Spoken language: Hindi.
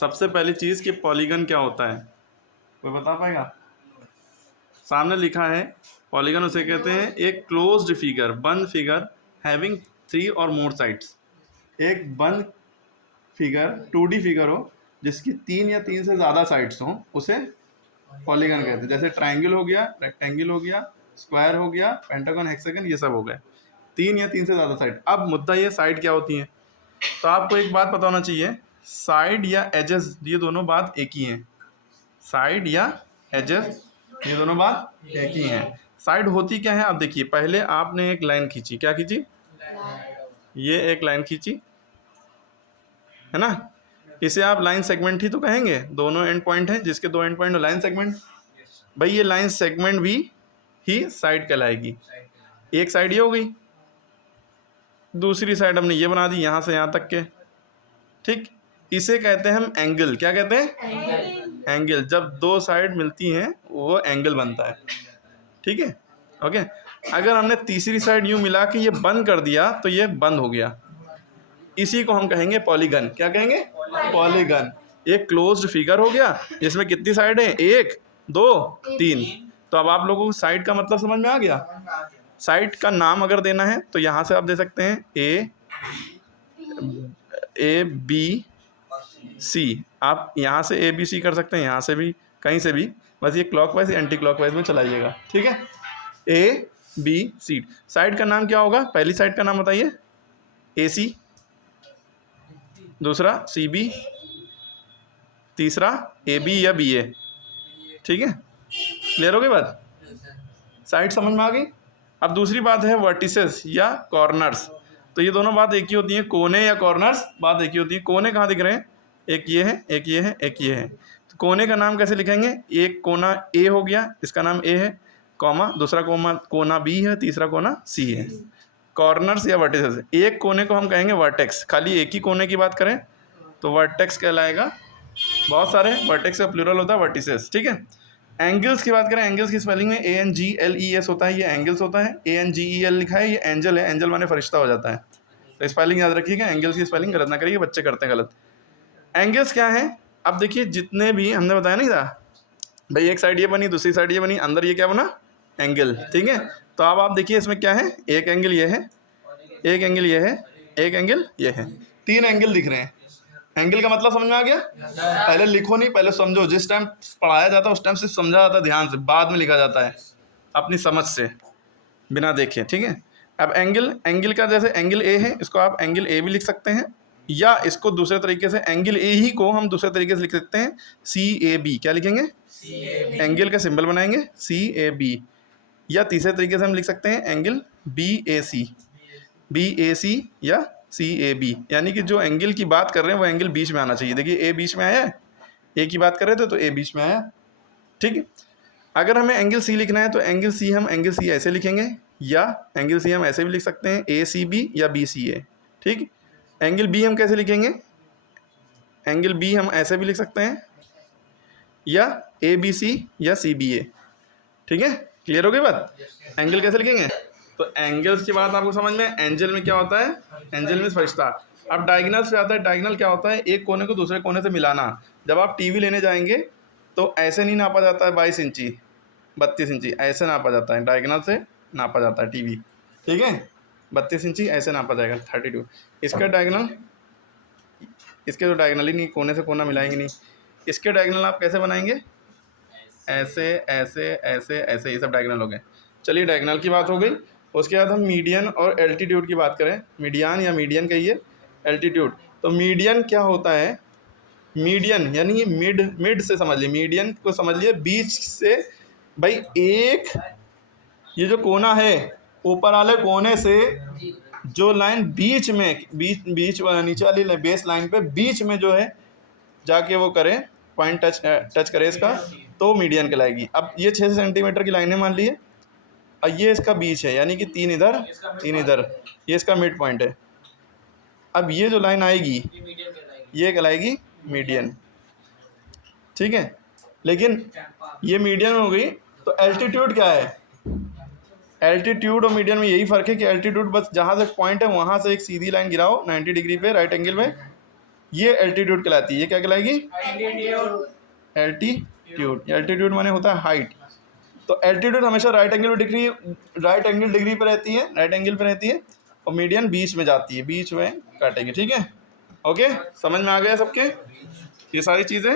सबसे पहली चीज़ कि पॉलीगन क्या होता है, कोई बता पाएगा? सामने लिखा है पॉलीगन उसे कहते हैं एक क्लोज्ड फिगर, बंद फिगर हैविंग 3 और मोर साइड्स। एक बंद फिगर 2D फिगर हो जिसकी 3 या 3 से ज़्यादा साइड्स हों उसे पॉलीगन कहते हैं। जैसे ट्राइंगल हो गया, रेक्टेंगल हो गया, स्क्वायर हो गया, पेंटागन, हेक्सागन, ये सब हो गए 3 या 3 से ज़्यादा साइड। अब मुद्दा ये साइड क्या होती है, तो आपको एक बात पता होना चाहिए, साइड या एजेस ये दोनों बात एक ही हैं। साइड या एजेस ये दोनों बात एक ही हैं। साइड होती क्या है, आप देखिए पहले आपने एक लाइन खींची, क्या खींची, ये एक लाइन खींची है ना, इसे आप लाइन सेगमेंट ही तो कहेंगे, दोनों एंड पॉइंट हैं जिसके दो एंड पॉइंट लाइन सेगमेंट। भाई ये लाइन सेगमेंट भी ही साइड कहलाएगी। एक साइड ये हो गई, दूसरी साइड हमने ये बना दी यहाँ से यहाँ तक के, ठीक, इसे कहते हैं हम एंगल। क्या कहते हैं, एंगल। जब दो साइड मिलती हैं वो एंगल बनता है, ठीक है, ओके। अगर हमने तीसरी साइड यूं मिला के ये बंद कर दिया तो ये बंद हो गया, इसी को हम कहेंगे पॉलीगन। क्या कहेंगे, पॉलीगन। एक क्लोज्ड फिगर हो गया जिसमें कितनी साइड है, 1 2 3। तो अब आप लोगों को साइड का मतलब समझ में आ गया। साइड का नाम अगर देना है तो यहाँ से आप दे सकते हैं ए बी सी। आप यहाँ से ए बी सी कर सकते हैं, यहाँ से भी, कहीं से भी, बस ये क्लॉकवाइज एंटी क्लॉकवाइज में चलाइएगा, ठीक है। A B C. साइड का नाम क्या होगा, पहली साइड का नाम बताइए, ए सी, दूसरा सी बी, तीसरा ए बी या बी ए, ठीक है। क्लियर हो गई बात, साइड समझ में आ गई। अब दूसरी बात है वर्टिसेस या कॉर्नर्स। तो ये दोनों बात एक ही होती है, कोने या कॉर्नर्स बात एक ही होती है। कोने कहाँ दिख रहे हैं, एक ये है, एक ये है, एक ये है। तो कोने का नाम कैसे लिखेंगे, एक कोना ए हो गया, इसका नाम ए है, कॉमा, दूसरा कोना बी है, तीसरा कोना सी है। कॉर्नर्स या वर्टिसेस, एक कोने को हम कहेंगे वर्टेक्स। खाली एक ही कोने की बात करें तो वर्टेक्स कहलाएगा। बहुत सारे वर्टेक्स का प्लूरल होता है वर्टिसेस, ठीक है। एंगल्स की बात करें, एंगल्स की स्पेलिंग में ANGLES होता है, ये एंगल्स होता है। ANGEL लिखा है, ये एंजल है, एंजल माने फरिश्ता हो जाता है। तो स्पेलिंग याद रखिएगा, एंगल्स की स्पेलिंग गलत ना करिए, बच्चे करते हैं गलत। एंगल्स क्या है, अब देखिए जितने भी हमने बताया नहीं था भाई, एक साइड ये बनी, दूसरी साइड ये बनी, अंदर ये क्या बना, एंगल, ठीक है। तो अब आप देखिए इसमें क्या है, एक एंगल ये है, एक एंगल ये है, एक एंगल ये है, 3 एंगल दिख रहे हैं। एंगल का मतलब समझ में आ गया। पहले लिखो नहीं, पहले समझो। जिस टाइम पढ़ाया जाता है उस टाइम सिर्फ समझा जाता है ध्यान से, बाद में लिखा जाता है अपनी समझ से, बिना देखे, ठीक है। अब एंगल का जैसे एंगल ए है, इसको आप एंगल ए भी लिख सकते हैं, या इसको दूसरे तरीके से एंगल ए ही को हम दूसरे तरीके से लिख सकते हैं, CAB। क्या लिखेंगे, एंगल का सिंबल बनाएंगे CAB। या तीसरे तरीके से हम लिख सकते हैं एंगल BAC या CAB। यानी कि जो एंगल की बात कर रहे हैं वो एंगल बीच में आना चाहिए। देखिए ए बीच में आया है, ए की बात कर रहे थे तो ए बीच में आया, ठीक है। अगर हमें एंगल सी लिखना है तो एंगल सी हम एंगल सी ऐसे लिखेंगे, या एंगल सी हम ऐसे भी लिख सकते हैं ACB या BCA, ठीक। एंगल बी हम कैसे लिखेंगे, एंगल बी हम ऐसे भी लिख सकते हैं, या ABC या CBA, ठीक है। क्लियर हो गई बात, एंगल कैसे लिखेंगे। तो एंगल्स की बात आपको समझ में। एंजल में क्या होता है, एंजल में फरिश्ता। अब डायगनल्स पे आता है। डायगनल क्या होता है, एक कोने को दूसरे कोने से मिलाना। जब आप टीवी लेने जाएंगे तो ऐसे नहीं नापा जाता है 22 इंची 32 इंची, ऐसे नापा जाता है, डायगनल से नापा जाता है टीवी, ठीक है। 32 इंची ऐसे नापा जाएगा, 32। इसका डायगनल, इसके तो डायगनल ही नहीं, कोने से कोना मिलाएंगे नहीं। इसके डायगनल आप कैसे बनाएंगे, ऐसे ऐसे ऐसे ऐसे, ये सब डायगनल हो गए। चलिए डायगनल की बात हो गई। उसके बाद हम मीडियन और एल्टीट्यूड की बात करें। मीडियन या मीडियन कहिए, एल्टीट्यूड। तो मीडियन क्या होता है, मीडियन यानी ये मिड से समझ लिए, मीडियन को समझ लिए बीच से। भाई एक ये जो कोना है, ऊपर वाले कोने से जो लाइन बीच में, बीच नीचे वाली बेस लाइन पे बीच में जो है जाके वो करे, पॉइंट टच करे इसका, तो मीडियन कहलाएगी। अब ये 6 सेंटीमीटर की लाइन है मान लिए, और ये इसका बीच है, यानी कि 3 इधर 3 इधर, ये इसका मिड पॉइंट है। अब ये जो लाइन आएगी ये कहलाएगी मीडियन, ठीक है। लेकिन ये मीडियन हो गई, तो एल्टीट्यूड क्या है, एल्टीट्यूड और मीडियन में यही फ़र्क है कि एल्टीट्यूड बस जहाँ से पॉइंट है वहाँ से एक सीधी लाइन गिराओ 90 डिग्री पे राइट एंगल में, ये एल्टीट्यूड कहलाती है। ये क्या कहलाएगी? एल्टीट्यूड। एल्टीट्यूड। एल्टीट्यूड माने होता है हाइट। तो एल्टीट्यूड हमेशा राइट एंगल डिग्री पर रहती है, राइट एंगल पर रहती है, और मीडियन बीच में जाती है, बीच में काटेंगे। ठीक है, ओके, समझ में आ गया सबके ये सारी चीज़ें?